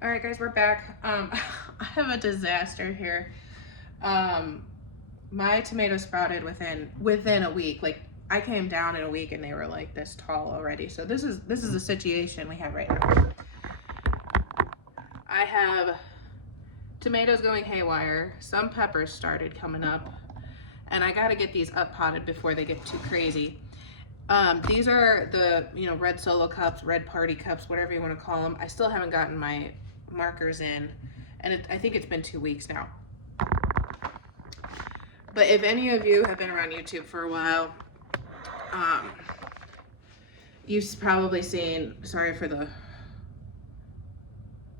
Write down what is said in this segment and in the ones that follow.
All right, guys, we're back. I have a disaster here. My tomatoes sprouted within a week. Like I came down in a week and they were like this tall already. So this is the situation we have right now. I have tomatoes going haywire. Some peppers started coming up, and I got to get these up potted before they get too crazy. These are the red solo cups, red party cups, whatever you want to call them. I still haven't gotten my markers in, and I think it's been 2 weeks now. But if any of you have been around YouTube for a while, you've probably seen, sorry for the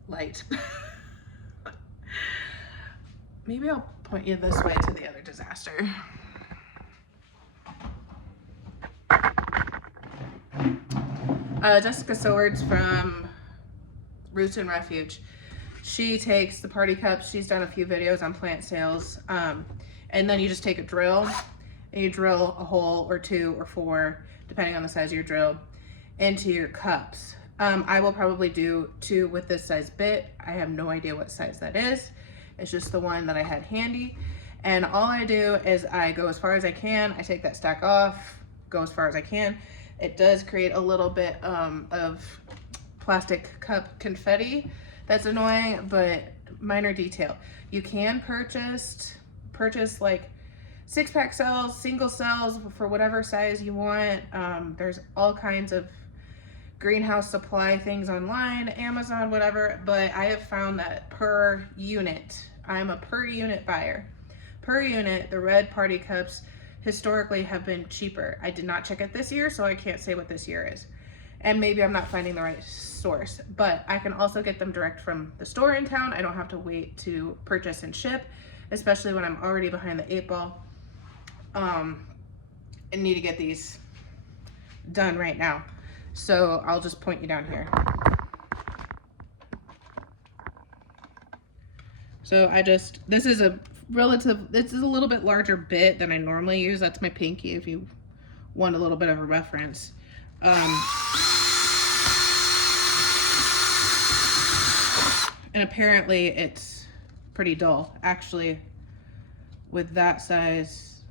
light. Maybe I'll point you this way to the other disaster. Jessica Swords from Roots and Refuge. She takes the party cups. She's done a few videos on plant sales. And then you just take a drill and you drill a hole or 2 or 4, depending on the size of your drill, into your cups. I will probably do 2 with this size bit. I have no idea what size that is. It's just the one that I had handy. And all I do is I go as far as I can. I take that stack off, go as far as I can. It does create a little bit of plastic cup confetti. That's annoying, but minor detail. You can purchase like 6-pack cells, single cells for whatever size you want. There's all kinds of greenhouse supply things online, Amazon, whatever, but I have found that per unit, I'm a per unit buyer. Per unit, the red party cups historically have been cheaper. I did not check it this year, so I can't say what this year is. And maybe I'm not finding the right source, but I can also get them direct from the store in town. I don't have to wait to purchase and ship, especially when I'm already behind the 8 ball. I need to get these done right now. So I'll just point you down here. So this is a little bit larger bit than I normally use. That's my pinky if you want a little bit of a reference. And apparently it's pretty dull. Actually, with that size,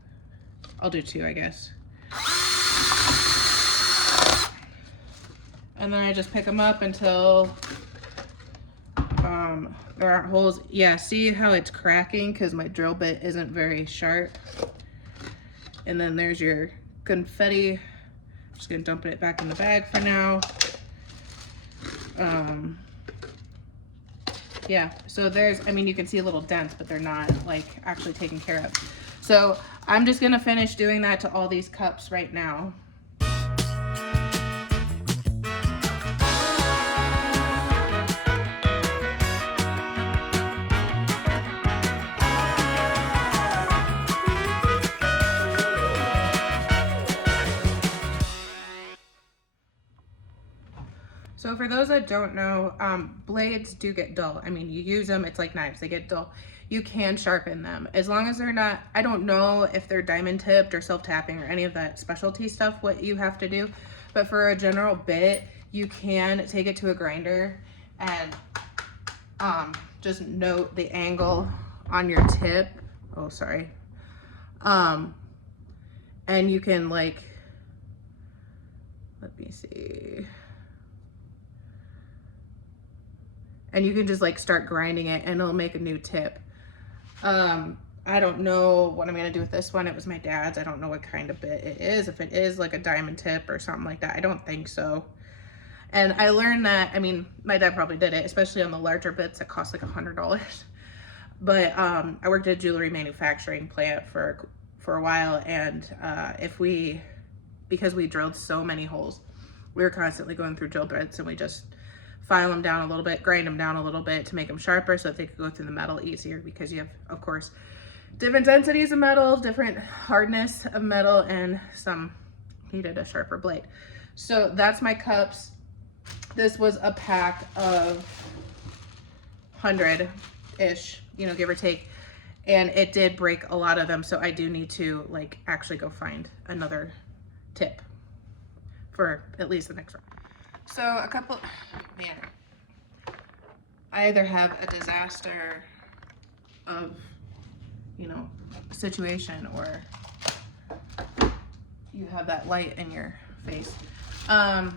I'll do 2, I guess. And then I just pick them up until there aren't holes. Yeah, see how it's cracking because my drill bit isn't very sharp. And then there's your confetti. I'm just gonna dump it back in the bag for now. Yeah, so you can see a little dents, but they're not like actually taken care of. So I'm just gonna finish doing that to all these cups right now. So for those that don't know, blades do get dull. I mean, you use them, it's like knives, they get dull. You can sharpen them. As long as they're not, I don't know if they're diamond tipped or self-tapping or any of that specialty stuff, what you have to do. But for a general bit, you can take it to a grinder and just note the angle on your tip. Oh, sorry. And you can like, let me see. And you can just like start grinding it and it'll make a new tip. I don't know what I'm gonna do with this one. It was my dad's. I don't know what kind of bit it is. If it is like a diamond tip or something like that, I don't think so. And I learned that, I mean, my dad probably did it, especially on the larger bits that cost like $100. But I worked at a jewelry manufacturing plant for a while, and because we drilled so many holes, we were constantly going through drill bits, and we just file them down a little bit, grind them down a little bit to make them sharper so that they could go through the metal easier, because you have, of course, different densities of metal, different hardness of metal, and some needed a sharper blade. So that's my cups. This was a pack of 100-ish, give or take. And it did break a lot of them, so I do need to like actually go find another tip for at least the next one. So a couple, man, I either have a disaster of, you know, situation, or you have that light in your face. A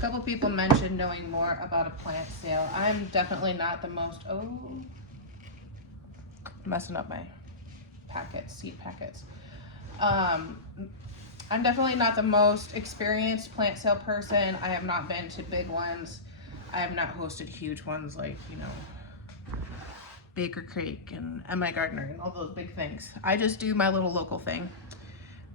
couple people mentioned knowing more about a plant sale. I'm definitely not the most, messing up my packets, seed packets. I'm definitely not the most experienced plant sale person. I have not been to big ones. I have not hosted huge ones like, you know, Baker Creek and My Gardener and all those big things. I just do my little local thing.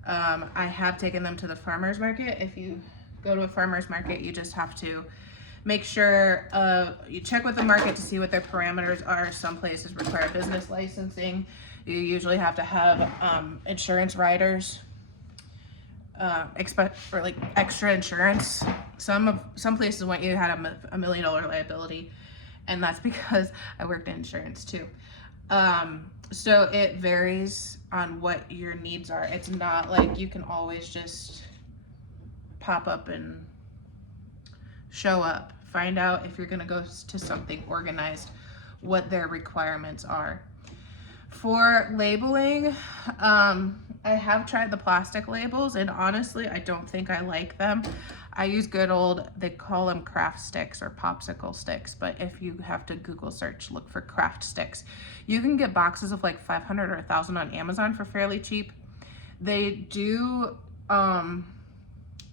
I have taken them to the farmer's market. If you go to a farmer's market, you just have to make sure you check with the market to see what their parameters are. Some places require business licensing. You usually have to have insurance riders, or like extra insurance. Some places want you to have $1 million liability, and that's because I worked in insurance too. So it varies on what your needs are. It's not like you can always just pop up and show up. Find out if you're gonna go to something organized, what their requirements are. For labeling, I have tried the plastic labels, and honestly, I don't think I like them. I use good old, they call them craft sticks or popsicle sticks, but if you have to Google search, look for craft sticks. You can get boxes of like 500 or 1,000 on Amazon for fairly cheap. They do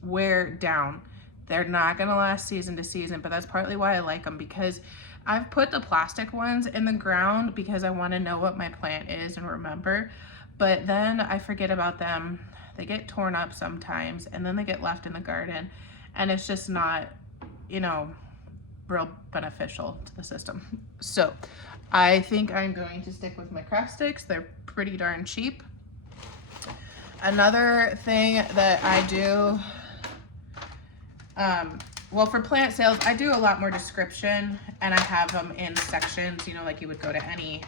wear down. They're not gonna last season to season, but that's partly why I like them, because I've put the plastic ones in the ground because I want to know what my plant is and remember, but then I forget about them. They get torn up sometimes, and then they get left in the garden, and it's just not, you know, real beneficial to the system. So I think I'm going to stick with my craft sticks. They're pretty darn cheap. Another thing that I do, well, for plant sales, I do a lot more description, and I have them in sections, you know, like you would go to any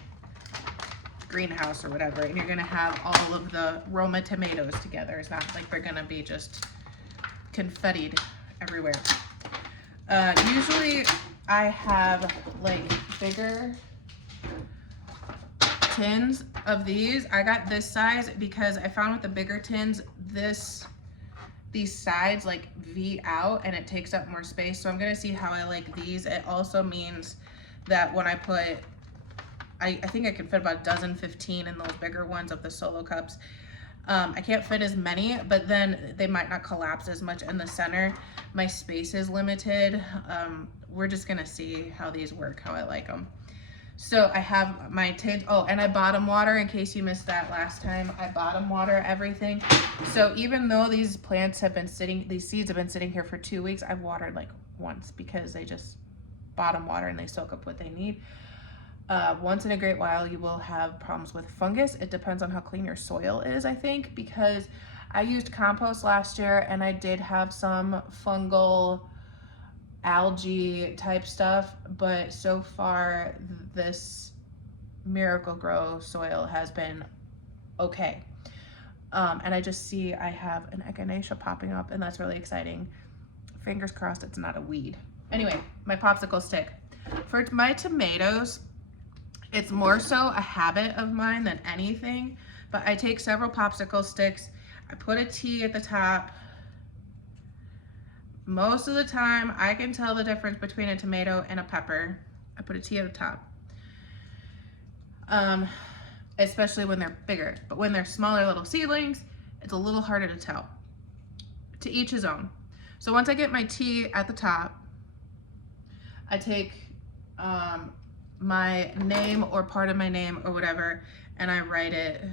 greenhouse or whatever, and you're gonna have all of the Roma tomatoes together. It's not like they're gonna be just confettied everywhere. Usually I have like bigger tins of these. I got this size because I found with the bigger tins, these sides like V out and it takes up more space. So I'm gonna see how I like these. It also means that when I put, I think I can fit about 15 in those bigger ones of the solo cups. I can't fit as many, but then they might not collapse as much in the center. My space is limited. We're just gonna see how these work, how I like them. So I have my tins, oh, and I bottom water in case you missed that last time. I bottom water everything. So even though these plants have been sitting, these seeds have been sitting here for 2 weeks, I've watered like once because they just bottom water and they soak up what they need. Once in a great while, you will have problems with fungus. It depends on how clean your soil is, I think, because I used compost last year and I did have some fungal algae type stuff, but so far this Miracle Grow soil has been okay. And I just see I have an echinacea popping up, and that's really exciting. Fingers crossed it's not a weed. Anyway, my popsicle stick. For my tomatoes, it's more so a habit of mine than anything, but I take several popsicle sticks, I put a T at the top. Most of the time, I can tell the difference between a tomato and a pepper. I put a T at the top. Especially when they're bigger, but when they're smaller little seedlings, it's a little harder to tell. To each his own. So once I get my T at the top, I take my name or part of my name or whatever, and I write it.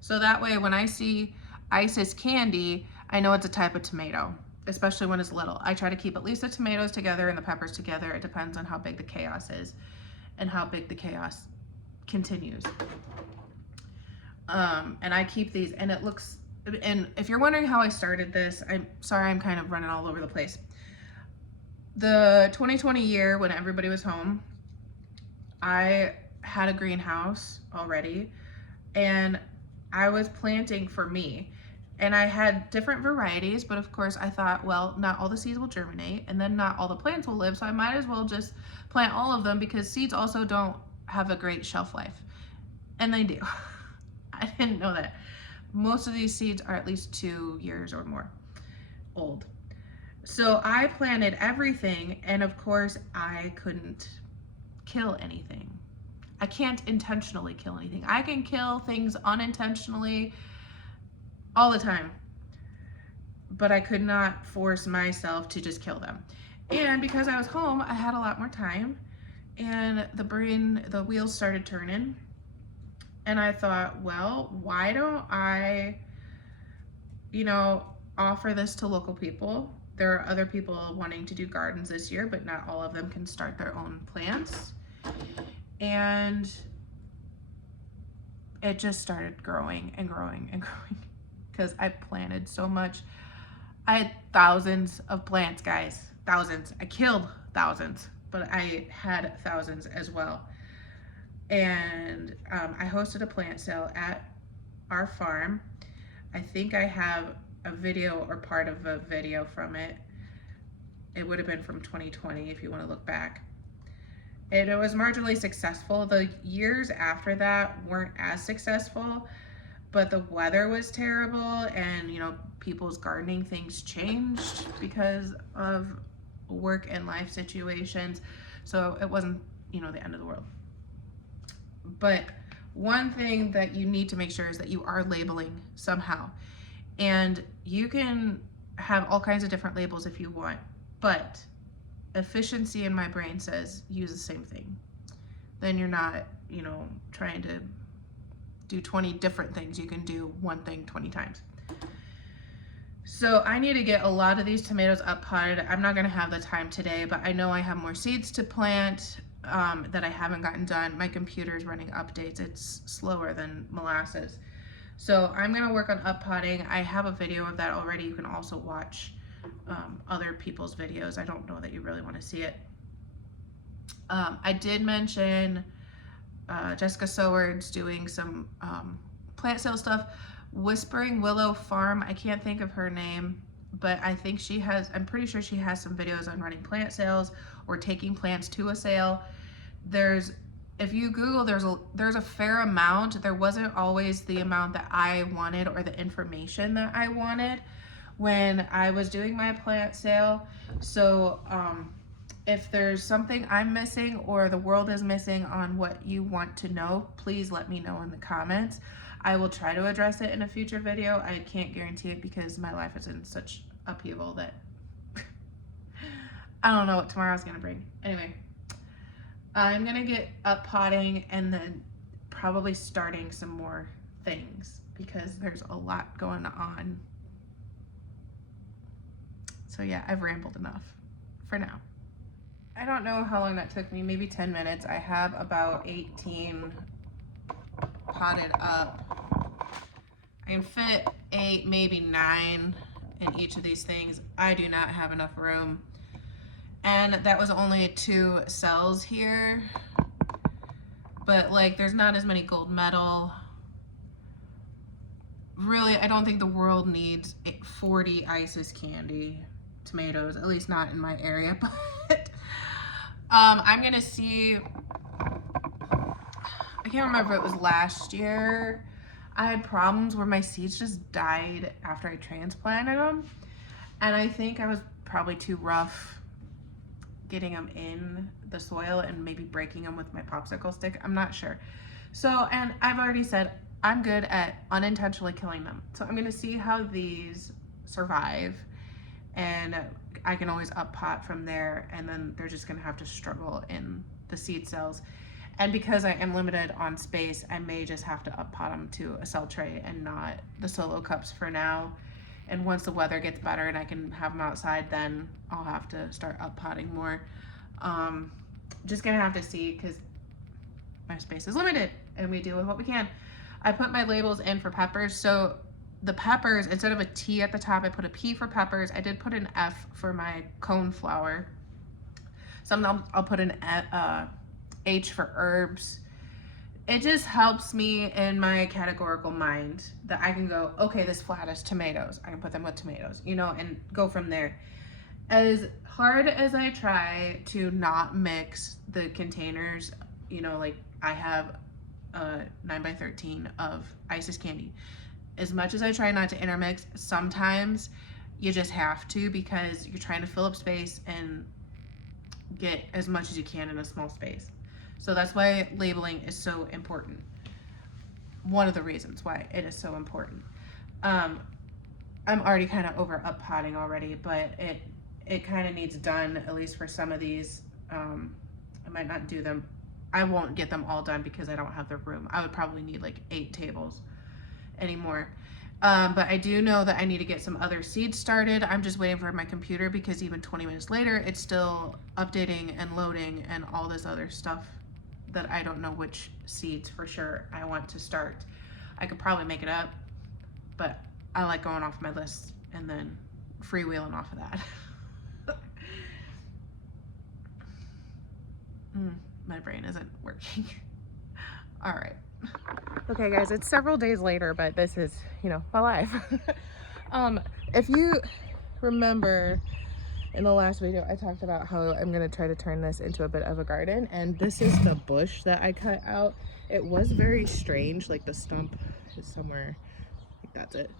So that way when I see Isis Candy, I know it's a type of tomato, especially when it's little. I try to keep at least the tomatoes together and the peppers together. It depends on how big the chaos is and how big the chaos continues. And I keep these, and it looks, and if you're wondering how I started this, I'm sorry I'm kind of running all over the place. The 2020 year when everybody was home, I had a greenhouse already, and I was planting for me. And I had different varieties, but of course I thought, well, not all the seeds will germinate, and then not all the plants will live, so I might as well just plant all of them, because seeds also don't have a great shelf life. And they do. I didn't know that. Most of these seeds are at least 2 years or more old. So I planted everything, and of course I couldn't kill anything. I can't intentionally kill anything. I can kill things unintentionally all the time, but I could not force myself to just kill them. And because I was home, I had a lot more time, and the wheels started turning, and I thought, well, why don't I, offer this to local people? There are other people wanting to do gardens this year, but not all of them can start their own plants. And it just started growing and growing and growing, because I planted so much. I had thousands of plants, guys, thousands. I killed thousands, but I had thousands as well. And I hosted a plant sale at our farm. I think I have a video or part of a video from it. It would have been from 2020 if you want to look back. And it was marginally successful. The years after that weren't as successful, but the weather was terrible, and people's gardening things changed because of work and life situations. So it wasn't, the end of the world. But one thing that you need to make sure is that you are labeling somehow. And you can have all kinds of different labels if you want, but efficiency in my brain says use the same thing. Then you're not, trying to do 20 different things. You can do one thing 20 times. So I need to get a lot of these tomatoes up potted. I'm not gonna have the time today, but I know I have more seeds to plant that I haven't gotten done. My computer's running updates. It's slower than molasses. So I'm gonna work on up potting. I have a video of that already. You can also watch other people's videos. I don't know that you really wanna see it. I did mention Jessica Soward's doing some plant sale stuff. Whispering Willow Farm, I can't think of her name, but I think I'm pretty sure she has some videos on running plant sales or taking plants to a sale. If you Google, there's a fair amount. There wasn't always the amount that I wanted or the information that I wanted when I was doing my plant sale. So if there's something I'm missing or the world is missing on what you want to know, please let me know in the comments. I will try to address it in a future video. I can't guarantee it because my life is in such upheaval that I don't know what tomorrow's gonna bring. Anyway, I'm gonna get up potting and then probably starting some more things because there's a lot going on. So yeah, I've rambled enough for now. I don't know how long that took me, maybe 10 minutes. I have about 18 potted up. I can fit 8, maybe 9 in each of these things. I do not have enough room. And that was only 2 cells here. But there's not as many gold medal. Really, I don't think the world needs 40 Isis candy tomatoes, at least not in my area. But I'm gonna see, I can't remember if it was last year. I had problems where my seeds just died after I transplanted them. And I think I was probably too rough getting them in the soil and maybe breaking them with my popsicle stick. I'm not sure. So, and I've already said I'm good at unintentionally killing them. So I'm gonna see how these survive, and I can always up pot from there, and then they're just gonna have to struggle in the seed cells. And because I am limited on space, I may just have to up pot them to a cell tray and not the solo cups for now. And once the weather gets better and I can have them outside, then I'll have to start up potting more. Just gonna have to see because my space is limited and we deal with what we can. I put my labels in for peppers. So the peppers, instead of a T at the top, I put a P for peppers. I did put an F for my cone flower. Sometimes I'll put an H for herbs. it just helps me in my categorical mind that I can go, okay, this flat is tomatoes. I can put them with tomatoes, you know, and go from there. As hard as I try to not mix the containers, you know, like I have a 9x13 of Isis candy. As much as I try not to intermix, sometimes you just have to because you're trying to fill up space and get as much as you can in a small space. So that's why labeling is so important. One of the reasons why it is so important. I'm already kind of over up potting already, but it kind of needs done, at least for some of these. I might not do them. I won't get them all done because I don't have the room. I would probably need like 8 tables anymore. But I do know that I need to get some other seeds started. I'm just waiting for my computer because even 20 minutes later, it's still updating and loading and all this other stuff that I don't know which seeds for sure I want to start. I could probably make it up, but I like going off my list and then freewheeling off of that. My brain isn't working. All right. Okay guys, it's several days later, but this is, you know, my life. If you remember in the last video, I talked about how I'm gonna try to turn this into a bit of a garden, and this is the bush that I cut out. It was very strange, like the stump is somewhere, I think that's it.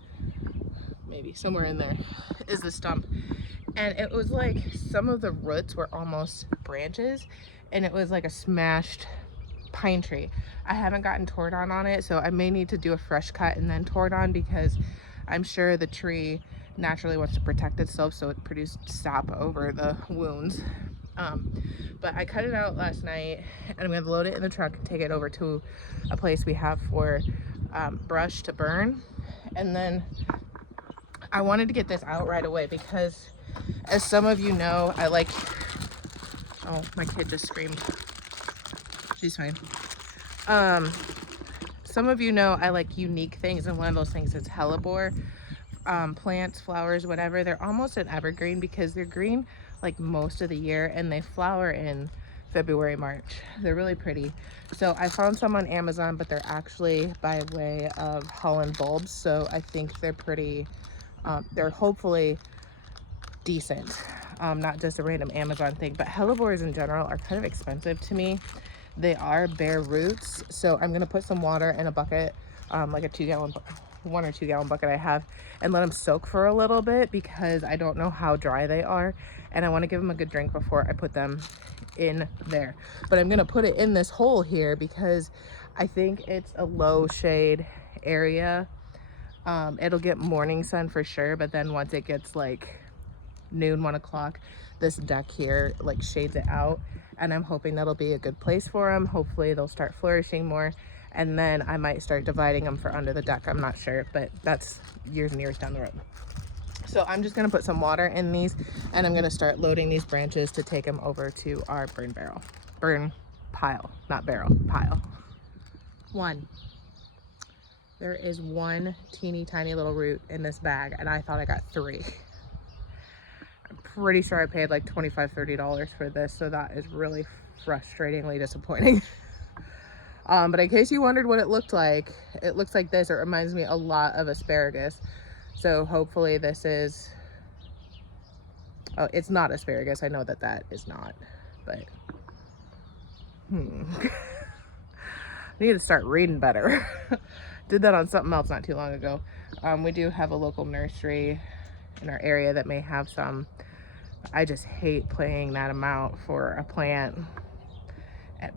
Maybe somewhere in there is the stump. And it was like some of the roots were almost branches, and it was like a smashed pine tree. I haven't gotten tordon on it, so I may need to do a fresh cut and then tordon because I'm sure the tree naturally wants to protect itself, so it produced sap over the wounds. But I cut it out last night, and I'm gonna load it in the truck and take it over to a place we have for brush to burn. And then I wanted to get this out right away because, as some of you know, I like, oh, my kid just screamed. She's fine. Some of you know I like unique things, and one of those things is hellebore. Plants, flowers, whatever. They're almost an evergreen because they're green like most of the year, and they flower in February, March. They're really pretty. So I found some on Amazon, but they're actually by way of Holland bulbs, so I think they're pretty, they're hopefully decent, not just a random Amazon thing. But hellebores in general are kind of expensive to me. They are bare roots, so I'm gonna put some water in a bucket, like a 1 or 2 gallon bucket I have, and let them soak for a little bit because I don't know how dry they are, and I want to give them a good drink before I put them in there. But I'm gonna put it in this hole here because I think it's a low shade area. It'll get morning sun for sure, but then once it gets like noon, 1 o'clock, this deck here like shades it out, and I'm hoping that'll be a good place for them. Hopefully they'll start flourishing more, and then I might start dividing them for under the deck. I'm not sure, but that's years and years down the road. So I'm just gonna put some water in these, and I'm gonna start loading these branches to take them over to our burn pile, not barrel, pile. There is one teeny tiny little root in this bag, and I thought I got 3. I'm pretty sure I paid like $25, $30 for this, so that is really frustratingly disappointing. But in case you wondered what it looked like, it looks like this. It reminds me a lot of asparagus. So hopefully this is, oh, it's not asparagus. I know that that is not, but I need to start reading better. Did that on something else not too long ago. We do have a local nursery in our area that may have some. I just hate paying that amount for a plant,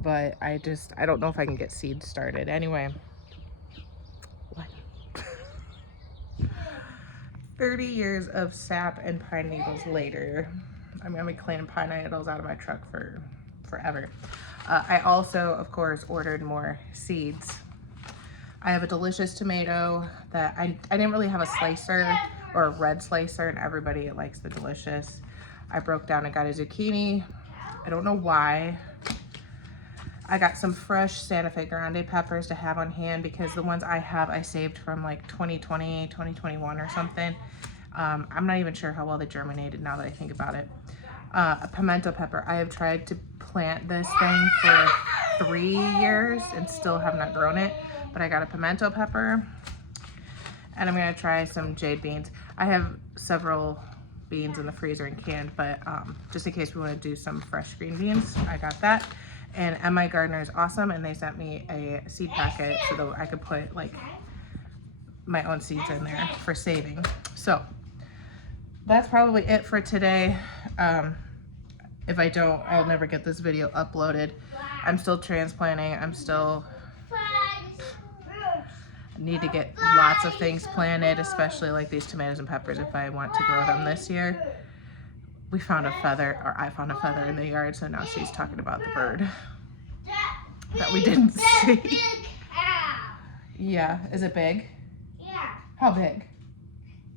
but I don't know if I can get seeds started. Anyway, 30 years of sap and pine needles later, I'm gonna be cleaning pine needles out of my truck for forever. I also, of course, ordered more seeds. I have a delicious tomato that I didn't really have a slicer or a red slicer, and everybody likes the delicious. I broke down and got a zucchini. I don't know why. I got some fresh Santa Fe Grande peppers to have on hand because the ones I have I saved from like 2020, 2021 or something. I'm not even sure how well they germinated now that I think about it. A pimento pepper. I have tried to plant this thing for 3 years and still have not grown it. But I got a pimento pepper, and I'm gonna try some jade beans. I have several beans in the freezer and canned, but just in case we want to do some fresh green beans, I got that. And MI Gardener is awesome, and they sent me a seed packet so that I could put like my own seeds in there for saving. So that's probably it for today. If I don't, I'll never get this video uploaded. I'm still transplanting. I'm still need to get lots of things planted, especially like these tomatoes and peppers if I want to grow them this year. We found a feather, or I found a feather in the yard, so now she's talking about the bird that we didn't see. Yeah, is it big? Yeah. How big?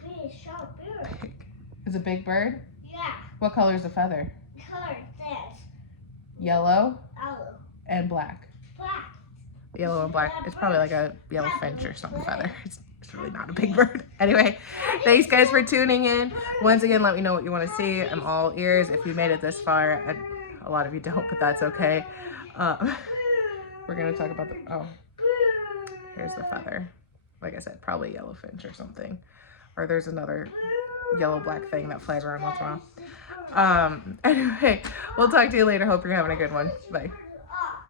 Big, so big. Big. Is it a big bird? Yeah. What color is the feather? Color this. Yellow Yellow. and black. Black. Yellow and black. It's probably like a yellow finch or something feather. It's really not a big bird. Anyway, thanks guys for tuning in. Once again, let me know what you want to see. I'm all ears. If you made it this far, and a lot of you don't, but that's okay. We're going to talk about the, oh, here's the feather. Like I said, probably yellow finch or something. Or there's another yellow black thing that flies around once in a while. Anyway, we'll talk to you later. Hope you're having a good one. Bye.